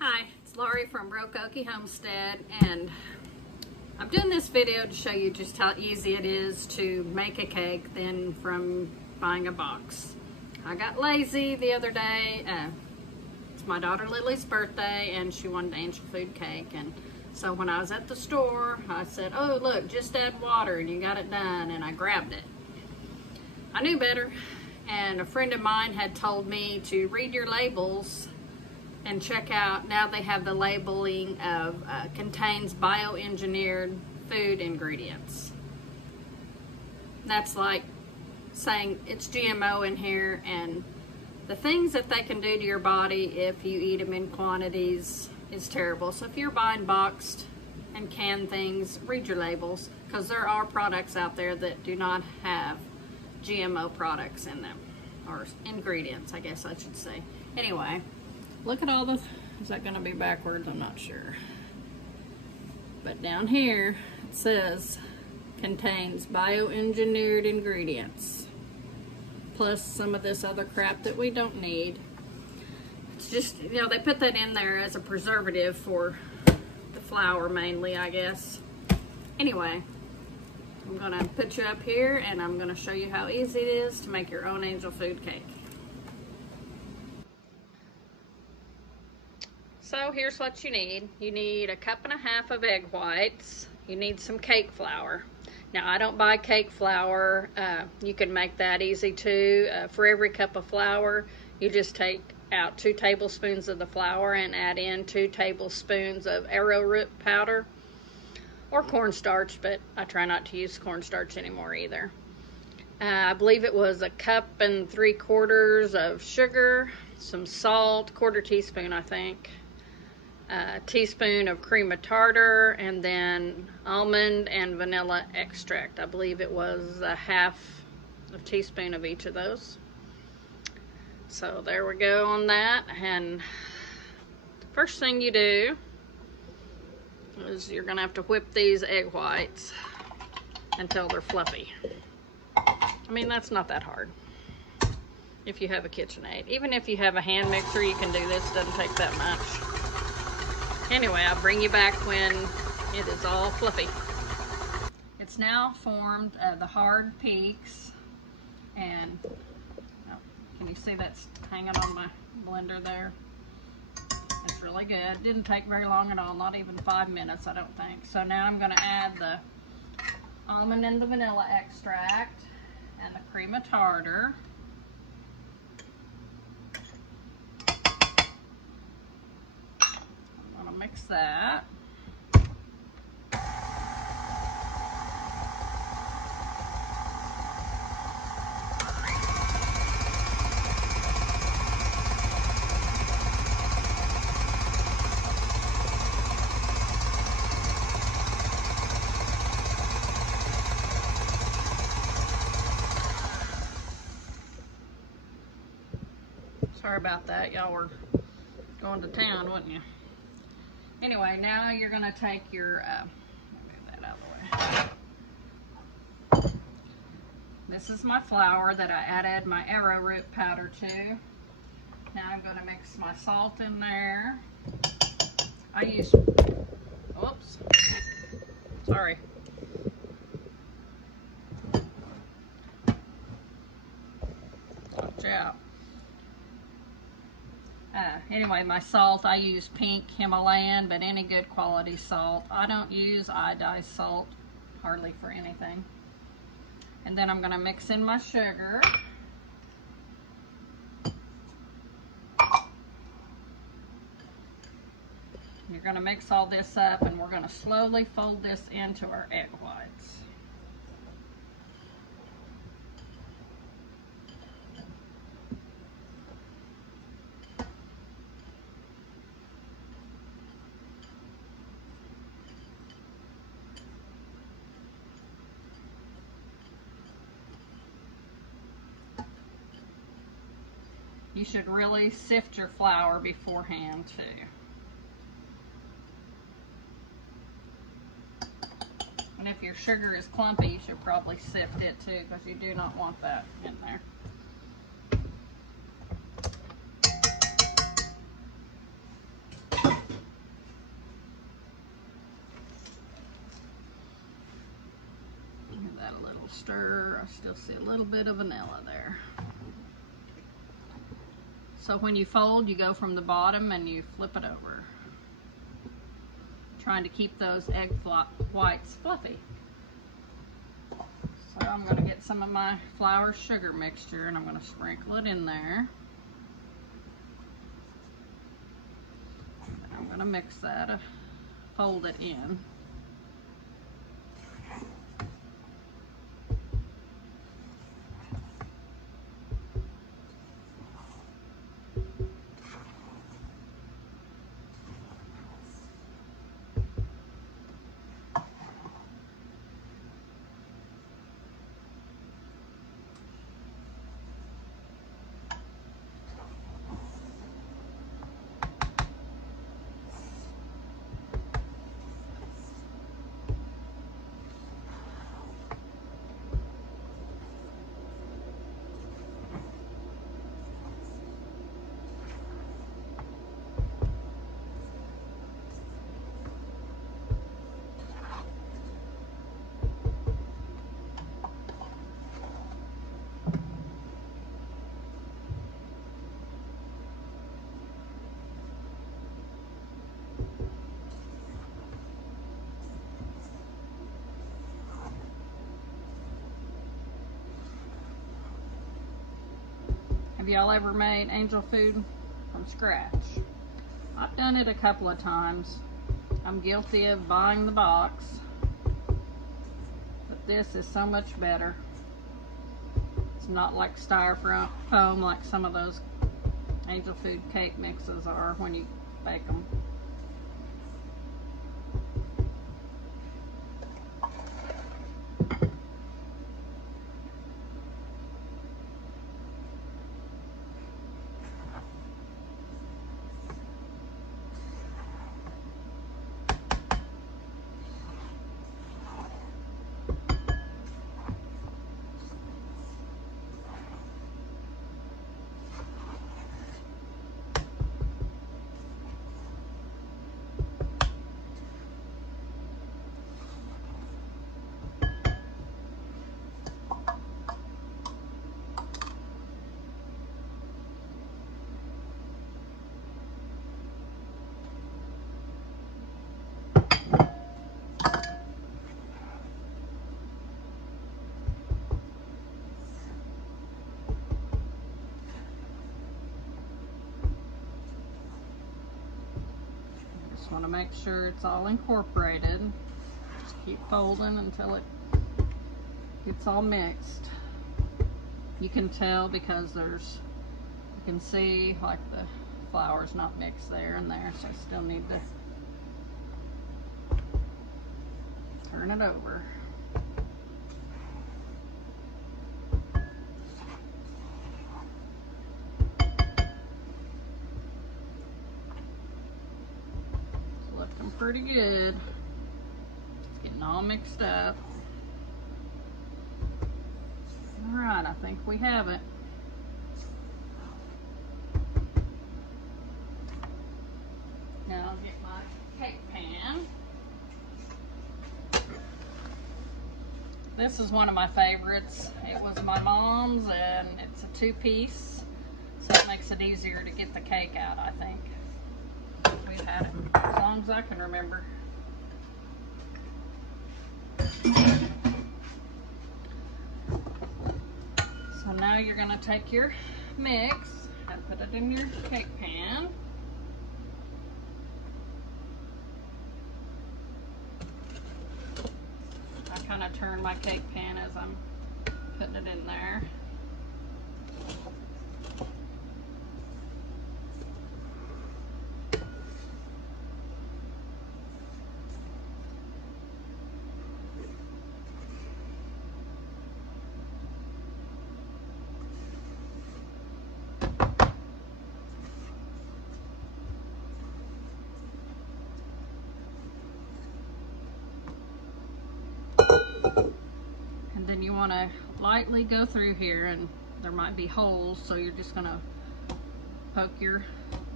Hi, it's Laurie from Brokeokiehomestead, and I'm doing this video to show you just how easy it is to make a cake than from buying a box. I got lazy the other day. It's my daughter Lily's birthday and she wanted angel food cake, and so when I was at the store I said, oh look, just add water and you got it done, and I grabbed it. I knew better, and a friend of mine had told me to read your labels and check out, now they have the labeling of contains bioengineered food ingredients. That's like saying it's GMO in here, and the things that they can do to your body if you eat them in quantities is terrible. So if you're buying boxed and canned things, read your labels, because there are products out there that do not have GMO products in them, or ingredients, I guess I should say. Anyway, look at all the, is that going to be backwards? I'm not sure. But down here it says contains bioengineered ingredients, plus some of this other crap that we don't need. It's just, you know, they put that in there as a preservative for the flour mainly, I guess. Anyway, I'm going to put you up here and I'm going to show you how easy it is to make your own angel food cake. So here's what you need. You need 1.5 cups of egg whites. You need some cake flour. Now I don't buy cake flour. You can make that easy too. For every cup of flour, you just take out 2 tablespoons of the flour and add in 2 tablespoons of arrowroot powder or cornstarch, but I try not to use cornstarch anymore either. I believe it was 1 3/4 cups of sugar, some salt, 1/4 teaspoon I think, a teaspoon of cream of tartar, and then almond and vanilla extract. I believe it was 1/2 teaspoon of each of those. So there we go on that. And the first thing you do is you're gonna have to whip these egg whites until they're fluffy. I mean, that's not that hard if you have a KitchenAid. Even if you have a hand mixer, you can do this. Doesn't take that much. Anyway, I'll bring you back when it is all fluffy. It's now formed the hard peaks, and oh, can you see that's hanging on my blender there? It's really good. Didn't take very long at all, not even 5 minutes, I don't think. So now I'm going to add the almond and the vanilla extract and the cream of tartar. Mix that. Sorry about that. Y'all were going to town, wasn't you? Anyway, now you're going to take your, move that out of the way. This is my flour that I added my arrowroot powder to. Now I'm going to mix my salt in there. I use, whoops, sorry. Watch out. Anyway, my salt, I use pink Himalayan, but any good quality salt. I don't use iodized salt hardly for anything. And then I'm going to mix in my sugar. You're going to mix all this up, and we're going to slowly fold this into our egg whites. You should really sift your flour beforehand too. And if your sugar is clumpy, you should probably sift it too, because you do not want that in there. little stir. I still see a little bit of vanilla there. So when you fold, you go from the bottom and you flip it over, trying to keep those egg whites fluffy. So I'm going to get some of my flour sugar mixture and I'm going to sprinkle it in there. I'm going to mix that, fold it in. Have y'all ever made angel food from scratch? I've done it a couple of times. I'm guilty of buying the box, but this is so much better. It's not like styrofoam like some of those angel food cake mixes are when you bake them. Just want to make sure it's all incorporated. Just keep folding until it gets all mixed. You can tell because you can see like the flour's not mixed there and there, so I still need to turn it over. Pretty good. It's getting all mixed up. All right, I think we have it. Now I'll get my cake pan. This is one of my favorites. It was my mom's and it's a 2-piece, so it makes it easier to get the cake out, I think. We've had it as long as I can remember. So now you're going to take your mix and put it in your cake pan. I kind of turn my cake pan as I'm putting it in there. And then you want to lightly go through here, and there might be holes, so you're just going to poke your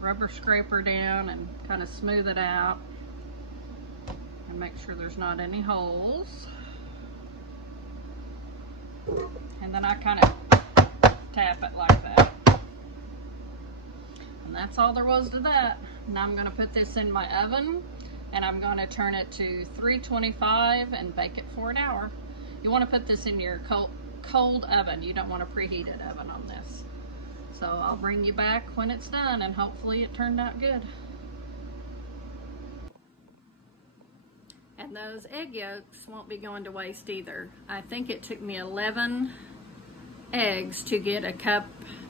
rubber scraper down and kind of smooth it out and make sure there's not any holes. And then I kind of tap it like that. And that's all there was to that. Now I'm going to put this in my oven, and I'm going to turn it to 325 and bake it for an hour. You want to put this in your cold oven. You don't want a preheated oven on this. So I'll bring you back when it's done, and hopefully it turned out good. And those egg yolks won't be going to waste either. I think it took me 11 eggs to get a cup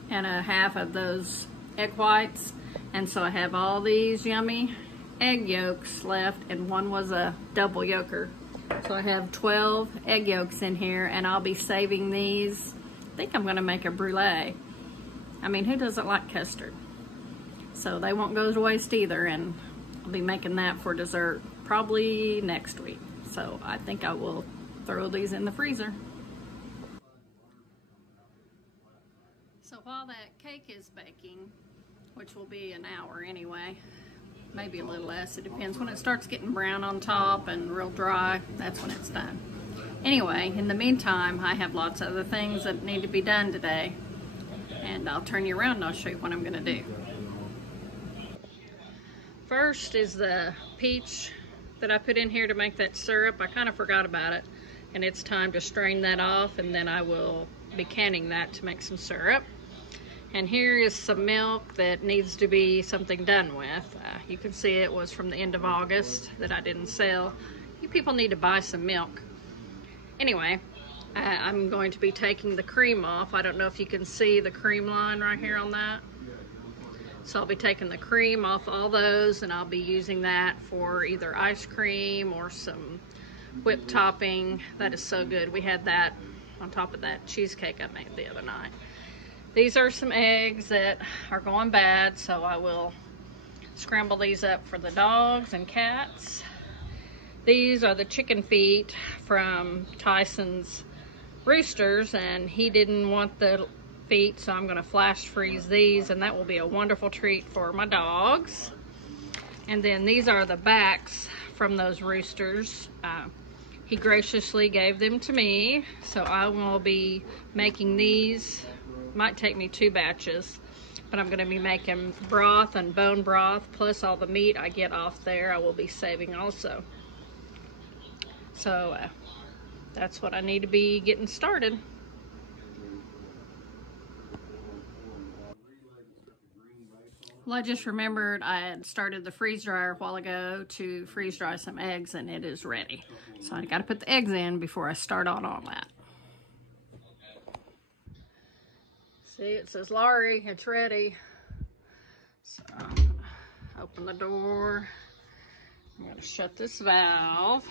and a half of those egg whites, and so I have all these yummy egg yolks left, and one was a double yolker. So I have 12 egg yolks in here, and I'll be saving these. I think I'm gonna make a brulee. I mean, who doesn't like custard? So they won't go to waste either, and I'll be making that for dessert probably next week. So I think I will throw these in the freezer. So while that cake is baking, which will be an hour anyway, maybe a little less, it depends. When it starts getting brown on top and real dry, that's when it's done. Anyway, in the meantime, I have lots of other things that need to be done today, and I'll turn you around and I'll show you what I'm gonna do. First is the peach that I put in here to make that syrup. I kind of forgot about it, and it's time to strain that off, and then I will be canning that to make some syrup. And here is some milk that needs to be something done with. You can see it was from the end of August that I didn't sell. You people need to buy some milk. Anyway, I'm going to be taking the cream off. I don't know if you can see the cream line right here on that. So I'll be taking the cream off all those, and I'll be using that for either ice cream or some whipped topping. That is so good. We had that on top of that cheesecake I made the other night. These are some eggs that are going bad, so I will scramble these up for the dogs and cats. These are the chicken feet from Tyson's roosters, and he didn't want the feet, so I'm gonna flash freeze these, and that will be a wonderful treat for my dogs. And then these are the backs from those roosters. He graciously gave them to me, so I will be making these. Might take me 2 batches, but I'm gonna be making broth and bone broth, plus all the meat I get off there I will be saving also. So that's what I need to be getting started. Well, I just remembered I had started the freeze dryer a while ago to freeze dry some eggs, and it is ready. So I gotta put the eggs in before I start on all that. See, it says Laurie, it's ready. So I'm gonna open the door. I'm gonna shut this valve.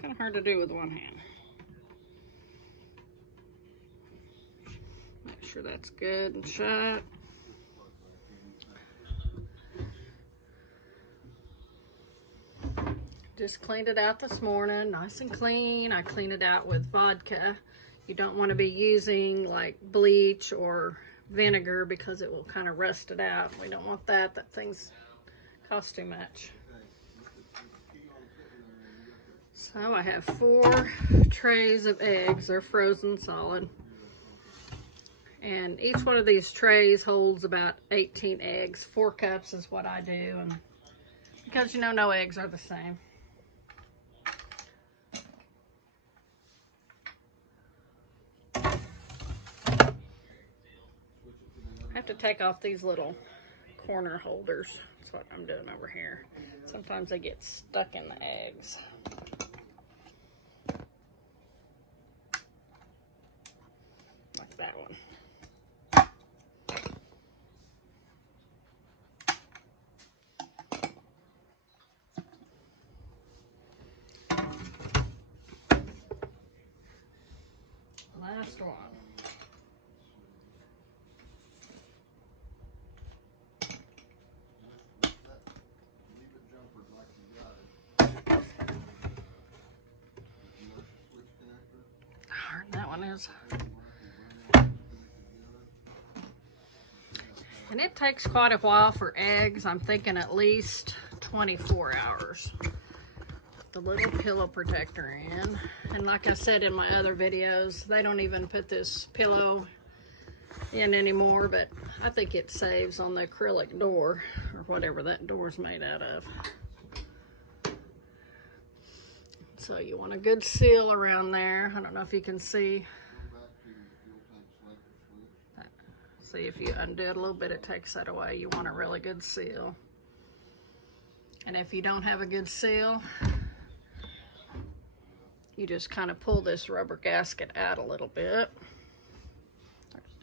Kind of hard to do with one hand. Make sure that's good and shut. Just cleaned it out this morning, nice and clean. I cleaned it out with vodka. You don't want to be using like bleach or vinegar because it will kind of rust it out. We don't want that. That thing's cost too much. So I have 4 trays of eggs. They're frozen solid. And each one of these trays holds about 18 eggs. 4 cups is what I do. And because you know, no eggs are the same. I have to take off these little corner holders. That's what I'm doing over here. Sometimes they get stuck in the eggs. Like that one. Last one. That one is. And it takes quite a while for eggs. I'm thinking at least 24 hours. the little pillow protector in. And like I said in my other videos, they don't even put this pillow in anymore, but I think it saves on the acrylic door or whatever that door's made out of. So you want a good seal around there. I don't know if you can see. See, if you undo it a little bit, it takes that away. You want a really good seal. And if you don't have a good seal, you just kind of pull this rubber gasket out a little bit.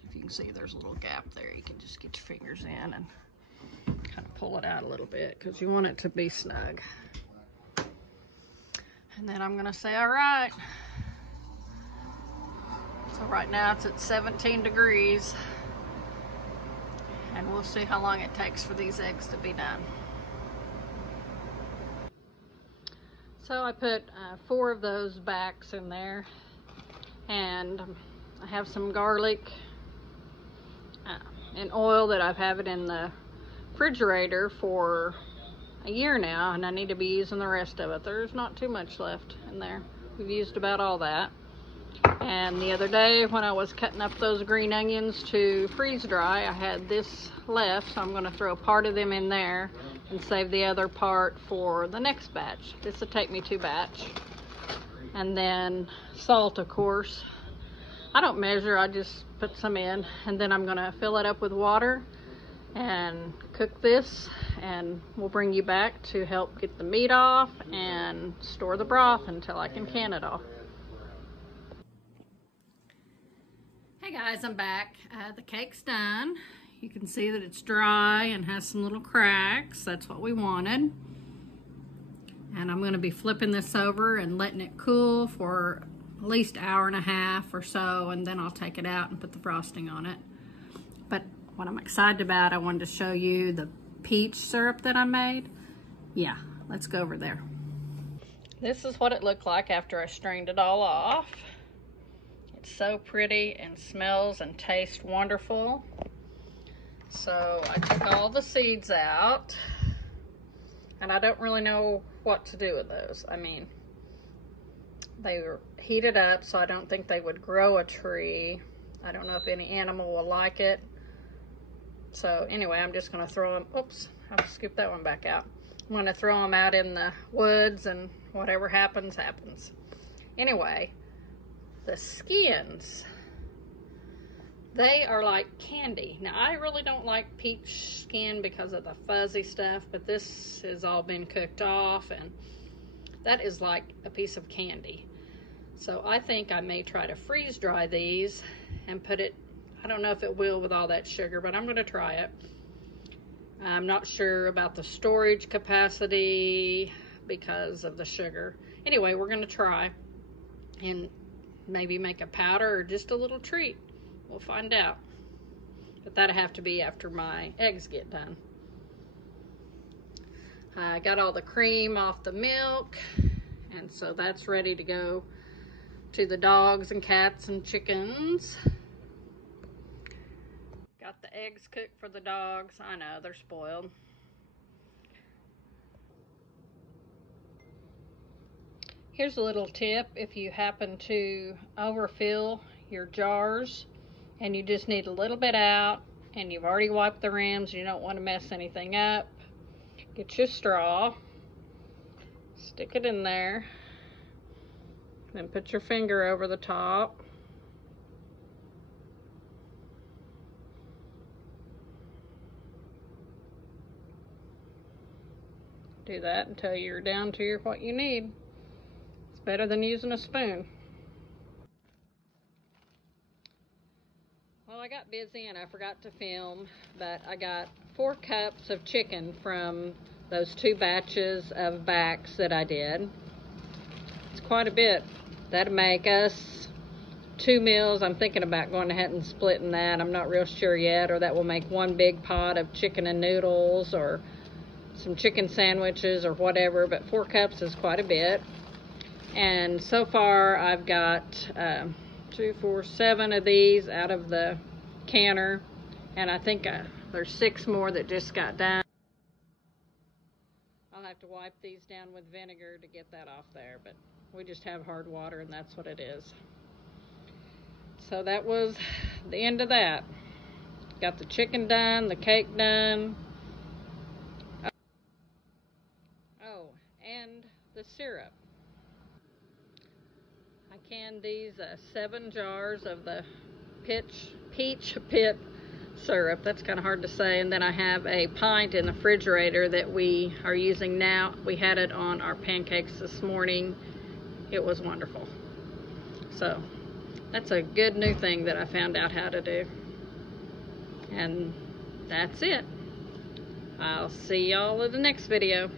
If you can see, there's a little gap there. You can just get your fingers in and kind of pull it out a little bit because you want it to be snug. And then I'm gonna say, all right. So right now it's at 17 degrees. And we'll see how long it takes for these eggs to be done. So I put 4 of those backs in there. And I have some garlic and oil that I've had it in the refrigerator for a year now, and I need to be using the rest of it. There's not too much left in there. We've used about all that. And the other day when I was cutting up those green onions to freeze dry, I had this left, so I'm going to throw part of them in there and save the other part for the next batch. This will take me 2 batch. And then salt, of course. I don't measure, I just put some in, and then I'm going to fill it up with water and cook this, and we'll bring you back to help get the meat off and store the broth until I can can it off. Hey guys, I'm back. The cake's done. You can see that it's dry and has some little cracks. That's what we wanted. And I'm going to be flipping this over and letting it cool for at least an hour and a half or so, and then I'll take it out and put the frosting on it. But what I'm excited about, I wanted to show you the peach syrup that I made. Yeah, let's go over there. This is what it looked like after I strained it all off. It's so pretty and smells and tastes wonderful. So I took all the seeds out, and I don't really know what to do with those. I mean, they were heated up, so I don't think they would grow a tree. I don't know if any animal will like it. So anyway, I'm just going to throw them. Oops, I have to scoop that one back out. I'm going to throw them out in the woods, and whatever happens, happens. Anyway, the skins, they are like candy. Now, I really don't like peach skin because of the fuzzy stuff, but this has all been cooked off, and that is like a piece of candy. So I think I may try to freeze dry these and put it, I don't know if it will with all that sugar, but I'm going to try it. I'm not sure about the storage capacity because of the sugar. Anyway, we're going to try and maybe make a powder or just a little treat. We'll find out. But that'll have to be after my eggs get done. I got all the cream off the milk, and so that's ready to go to the dogs and cats and chickens. Got the eggs cooked for the dogs. I know, they're spoiled. Here's a little tip. If you happen to overfill your jars and you just need a little bit out and you've already wiped the rims, you don't want to mess anything up, get your straw, stick it in there, then put your finger over the top. Do that until you're down to what you need. It's better than using a spoon. Well, I got busy and I forgot to film, but I got 4 cups of chicken from those 2 batches of backs that I did. It's quite a bit. That'll make us 2 meals. I'm thinking about going ahead and splitting that. I'm not real sure yet, or that will make 1 big pot of chicken and noodles or some chicken sandwiches or whatever, but 4 cups is quite a bit. And so far I've got 2, 4, 7 of these out of the canner, and I think there's 6 more that just got done. I'll I'll have to wipe these down with vinegar to get that off there, but we just have hard water and that's what it is. So that was the end of that. Got the chicken done, the cake done. Oh, and the syrup. I canned these 7 jars of the peach pit syrup. That's kind of hard to say. And then I have a pint in the refrigerator that we are using now. We had it on our pancakes this morning. It was wonderful. So that's a good new thing that I found out how to do. And that's it. I'll see y'all in the next video.